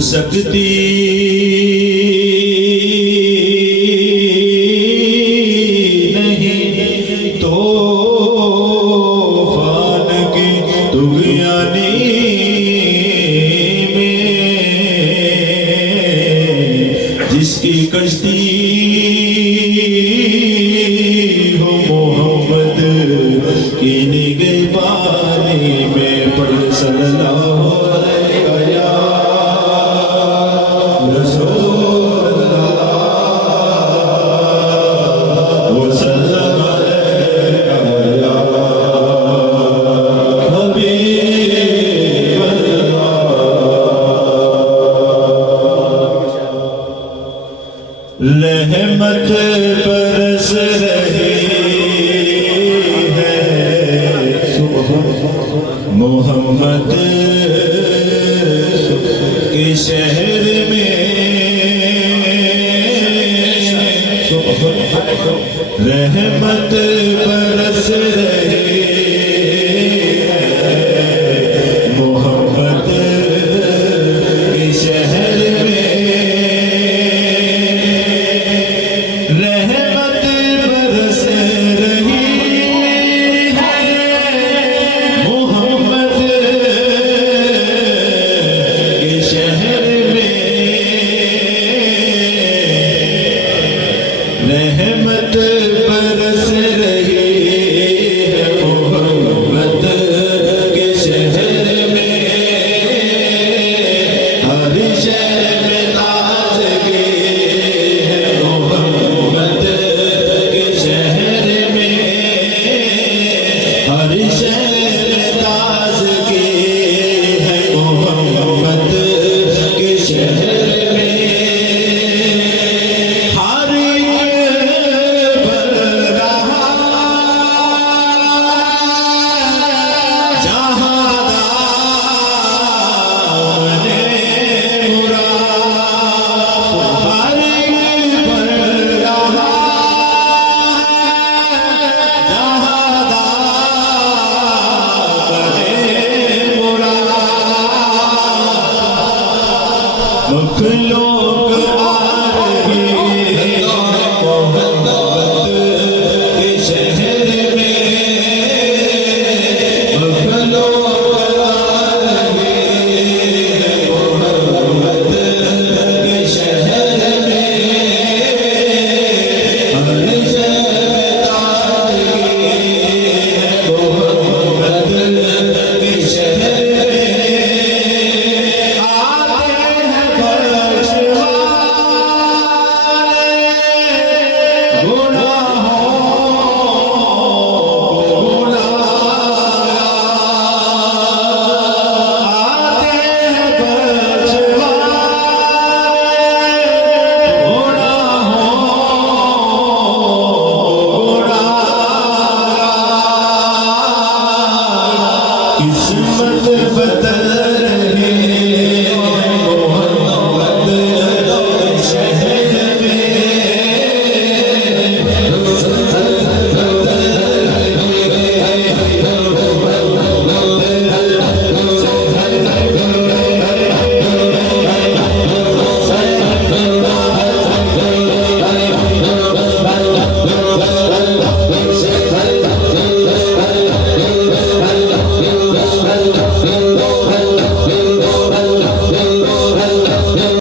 سکتی نہیں طوفان کی طغیانی میں، جس کی کشتی ہو محمد کی نگہبانی میں، پڑھ صلی اللہ علیہ رسول اللہ وسلم علیہ حبیب اللہ، رحمت برس رہی ہے محمد کے شہر میں، رحمت برس رہی ہے محمد کے شہر میں، رحمت برس رہی ہے محمد کے شہر میں، رحمت برس رہی ہے محمد کے شہر میں، ہر شہر میں تازگی ہے محمد کے شہر میں، ہر شہر میں تازگی ہے محمد کے شہر میں، ہر مخلوق